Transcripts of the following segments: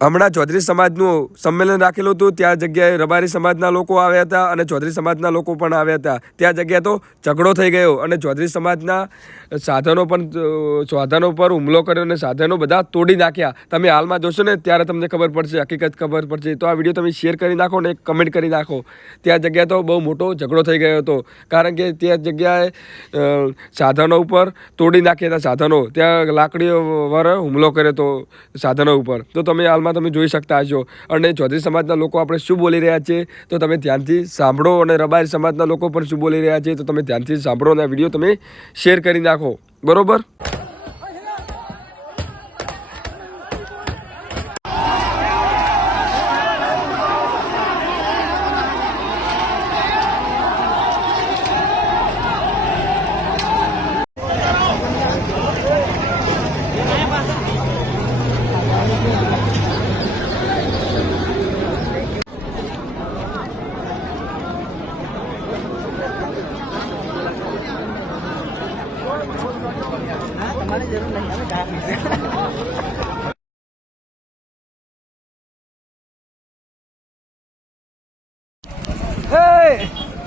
હમણાં ચૌધરી સમાજનું સંમેલન રાખેલું હતું। ત્યાં જગ્યાએ રબારી સમાજના લોકો આવ્યા હતા અને ચૌધરી સમાજના લોકો પણ આવ્યા હતા। ત્યાં જગ્યાએ તો ઝઘડો થઈ ગયો અને ચૌધરી સમાજના સાધનો પર હુમલો કર્યો અને સાધનો બધા તોડી નાખ્યા। તમે હાલમાં જોશો ને ત્યારે તમને ખબર પડશે, હકીકત ખબર પડશે। તો આ વિડીયો તમે શેર કરી નાખો ને કમેન્ટ કરી નાખો। ત્યાં જગ્યાએ તો બહુ મોટો ઝઘડો થઈ ગયો હતો, કારણ કે ત્યાં જગ્યાએ સાધનો ઉપર તોડી નાખ્યા હતા સાધનો। ત્યાં લાકડીઓ વડે હુમલો કર્યો હતો સાધનો ઉપર। તો તમે હાલમાં તમે જોઈ શકતા હશો। અને ચૌધરી સમાજના લોકો આપણે શું બોલી રહ્યા છે તો તમે ધ્યાનથી સાંભળો, અને રબારી સમાજના લોકો પણ શું બોલી રહ્યા છે તો તમે ધ્યાનથી સાંભળો અને આ વિડીયો તમે શેર કરી નાખો, બરોબર?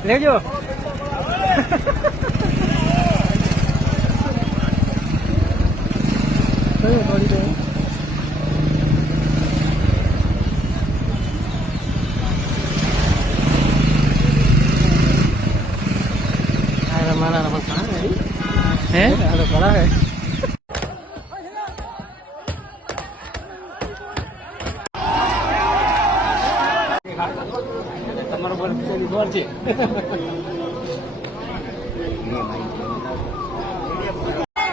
લેજો તમારો બોલ દોર છે।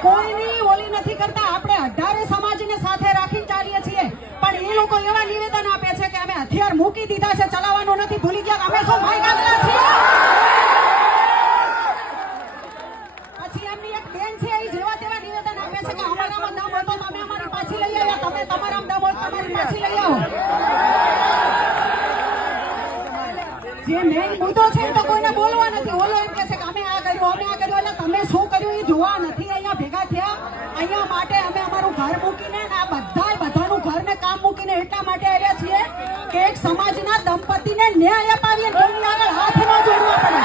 કોઈની ઓલી નથી કરતા, આપણે 18 સમાજને સાથે રાખીને ચાલીએ છીએ, પણ એ લોકો એવા નિવેદન આપે છે કે અમે હથિયાર મૂકી દીધા છે, ચલાવવાનું નથી, ભૂલી ગયા, અમે શું ભાઈ કાઢલા છીએ? પછી એમની એક બેન છે, એ જેવા તેવા નિવેદન આપે છે કે અમારામાં દમ હતો તો અમે અમારી પાછી લઈ આવ્યા, તમે તમારામાં દમ હોય તમારી પાછી લઈ આવો। જે મેઇન મુદ્દો છે તો કોઈને બોલવા નથી। ઓલો એમ કહે છે કે અમે આ કર્યું, અમે આ કર્યું, એટલે તમે શું કર્યું એ જોવા નથી અહીંયા ભેગા થયા। અહીંયા માટે અમે અમારું ઘર મૂકીને આ બધાનું ઘર ને કામ મૂકીને એટલા માટે આવ્યા છીએ કે એક સમાજના દંપતીને ન્યાય અપાવીએ, કોઈની આગળ હાથ ન જોડવા પડે।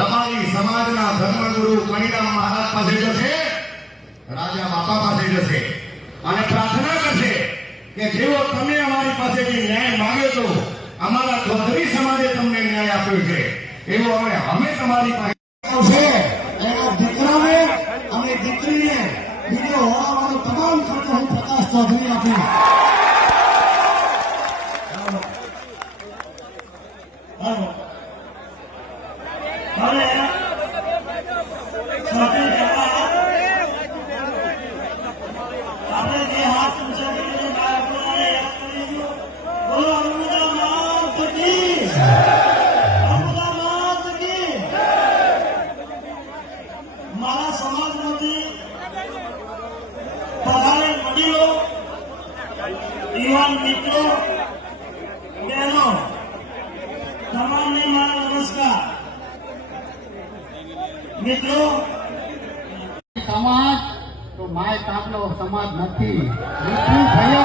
રબારી સમાજના ધર્મગુરુ કનીરામ મહારાજ પાસે જશે, રાજા બાપા પાસે જશે અને પ્રાર્થના કરશે કે જેવો તમે અમારી પાસેથી ન્યાય માંગ્યો તો અમારા ચૌધરી સમાજે તમને ન્યાય આપ્યો છે, એવો અમે તમારી પાસે એના દીકરાને અને દીકરીને બીજો હોવાનો તમામ ખર્ચો હું પ્રકાશ ચૌધરી આપીશ। મારા સમાજમાંથી પધારેલ વડીલો, યુવાન મિત્રો, બહેનો, તમામને મારા નમસ્કાર। મિત્રો, સમાજ તો માય કાપલો સમાજ નથી। વિપુલ ભાઈએ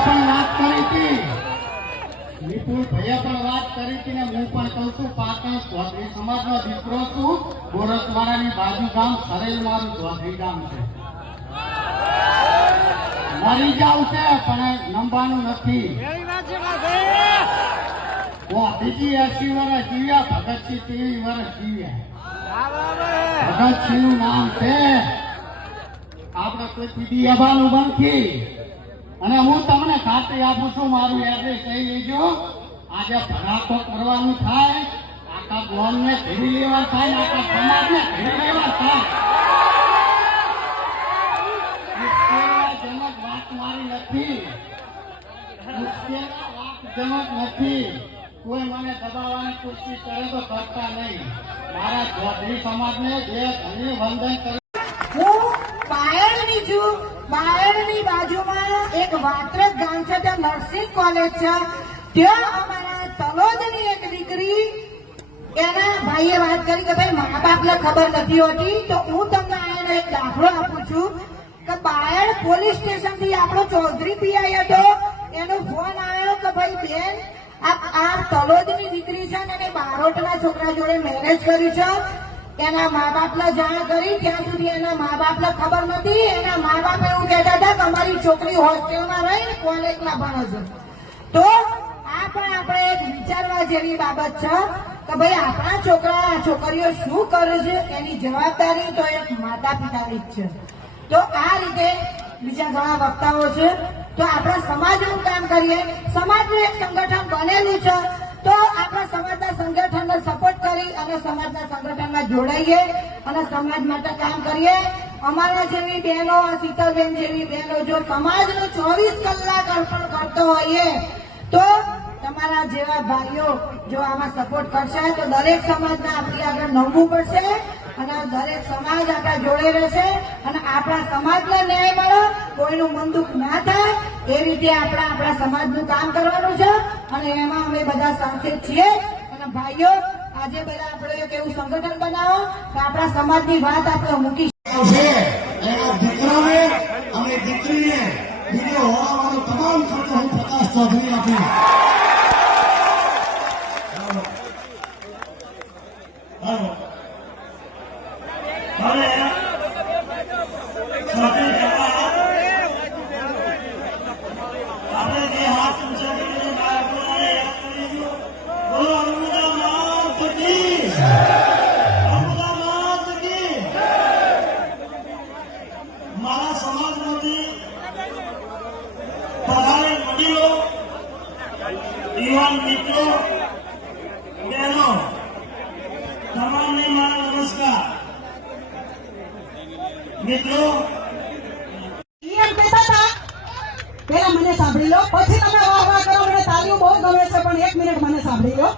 પણ વાત કરી હતી, ને હું પણ કહું છું, પાટણ ચૌધરી સમાજનો દીકરો છું। ગોરસવાડાની બાજુ ગામ સરેલ મારું ચૌધરી ગામ છે। મરી જાવ છે પણ નંબાનું નથી। બીજી 80 વર્ષ જીવ્યા, ભગતસિંહ 30 વર્ષ જીવ્યા। ભગતસિંહ નું નામ છે, આપણે કોઈ પીડી અભાનું બનથી। અને હું તમને ખાતરી આપું છું, મારું એડ્રેસ લઈ લેજો। આજે ભડાકો કરવાનું થાય, આખા ગામને ઘેરી લેવા થાય, આખા સમાજને ઘેરી લેવા થાય। ઉશ્કેરવાજનક વાત મારી નથી, ઉશ્કેરવાજનક નથી। કોઈ મને દબાવવાની કોશિશ કરે તો કરતા નહીં। મારા ચૌધરી સમાજને જે ઘણી વંદન કરે। હું બાયડની છું, બાયડની બાજુમાં એક વાત્રક ગામ છે, ત્યાં નર્સિંગ કોલેજ છે, ત્યાં અમારા તલોદની એક દીકરી, એના ભાઈએ વાત કરી કે ભાઈ મા બાપને ખબર નથી હોતી, તો હું તમને આનો એક દાખલો આપું છું। કે બાયડ પોલીસ સ્ટેશન થી આપણો ચૌધરી પીઆઈ હતો, એનો ફોન આવ્યો કે ભાઈ બેન આ તલોદની દીકરી છે ને એને બારોટના છોકરા જોડે મેરેજ કર્યું છે. એના મા બાપને જાણ કરી, ત્યાં સુધી એના મા બાપને ખબર નથી. એના મા બાપ એવું કહેતા હતા કે અમારી છોકરી હોસ્ટેલમાં રહીને કોલેજમાં ભણે છે. તો આ પણ આપણે એક વિચારવા જેવી બાબત છે કે ભાઈ આપણા છોકરા છોકરીઓ શું કરે છે એની જવાબદારી તો એક માતા પિતાની જ છે. તો આ રીતે બીજા ઘણા વક્તાઓ છે. તો આપણા સમાજનું કામ કરીએ. સમાજનું એક સંગઠન બનેલું છે, તો આપણા સમાજના સંગઠનને સપોર્ટ કરી અને સમાજના સંગઠનમાં જોડાઈએ અને સમાજ માટે કામ કરીએ. અમારા જેવી બહેનો, શીતલબેન જેવી બહેનો જો સમાજનું 24 કલાક અર્પણ કરતો હોઈએ તો તમારા જેવા ભાઈઓ જો આમાં સપોર્ટ કરશે તો દરેક સમાજને આપણી આગળ નમવું પડશે અને દરેક સમાજ આપણા જોડે રહેશે અને આપણા સમાજને ન્યાય મળે, કોઈનું મન દુઃખ ના થાય એ રીતે આપણા સમાજનું કામ કરવાનું છે અને એમાં અમે બધા સાથે છીએ. અને ભાઈઓ આજે બધા આપણે એક એવું સંગઠન બનાવો કે આપણા સમાજની વાત આપણે મૂકી એના દીકરાને અને દીકરીને બીજો હોવાનો તમામ ખર્ચો હું પ્રકાશ ચૌધરી આપી. આપણે જે હાથ ઊંચા કરીને બાળકોને યાદ કરીશું. બોલો અનુદા માત કી, અનુદા માત કી. મારા સમાજમાંથી પધારે વડીલો, યુવાન મિત્રો, બહેનો, તમામને મારા નમસ્કાર. મિત્રો, એમ કહેતા હતા, પેલા મને સાંભળી લો, પછી તમે વાહ વાહ કરો. મને તાલીઓ બહુ ગમે છે, પણ 1 મિનિટ મને સાંભળી લો.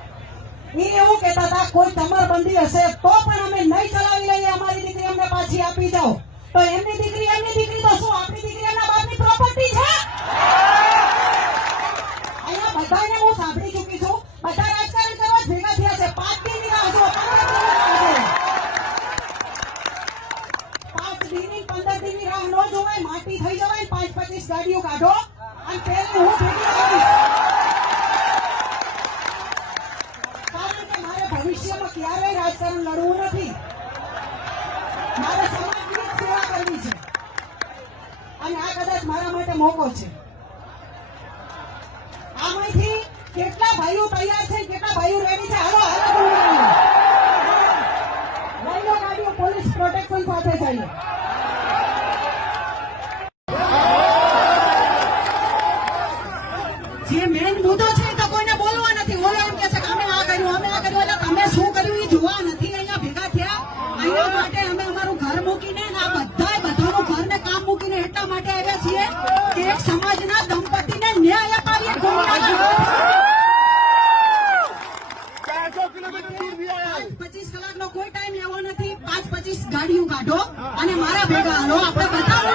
એ એવું કહેતા હતા કોઈ કમરબંધી હશે તો પણ અમે નહીં ચલાવી લઈએ, અમારી દીકરી અમને પાછી આપી જાઓ. તો એમની દીકરી તો શું, આપણી દીકરી એમના બાપની પ્રોપર્ટી છે. અહીંયા બધાને હું સાંભળી ચૂકી છું. બધા રાજકારણ કરવા જ ભેગા થયા છે. 5 દિનની રાહ જુઓ, 15 દિનની રાહ જુઓ. 5 દિનની 15 દિનની રાહ ન જોવાય, માટી થઈ જવાય. 5-25 ગાડીઓ કાઢો અને પેલી હું ભેગી આવીશ. કારણ કે મારે ભવિષ્યમાં ક્યારેય રાજકારણ લડવું નથી. મારે સમાજની જ સેવા કરવી છે અને આ કદાચ મારા માટે મોકો છે. આમાંથી કેટલા ભાઈઓ તૈયાર છે, કેટલા ભાઈઓ રેડી છે? હાલો લઈ લો ગાડીઓ, પોલીસ પ્રોટેક્શન સાથે જઈએ. જે મેઇન મુદ્દો છે એ તો કોઈને બોલવા નથી. ઓલો એમ કે છે કે અમે આ કર્યું, એટલે તમે શું કર્યું એ જોવા નથી અહીંયા ભેગા થયા. અહીંયા માટે અમે અમારું ઘર મૂકીને અને આ બધાનું ઘર ને કામ મૂકીને એટલા માટે આવ્યા છીએ કે એક સમાજના દંપતીને ન્યાય અપાવીએ. 25 કલાકનો કોઈ ટાઈમ એવો નથી. 5-25 ગાડીઓ કાઢો અને મારા ભેગા હાલો. આપણે બતાવો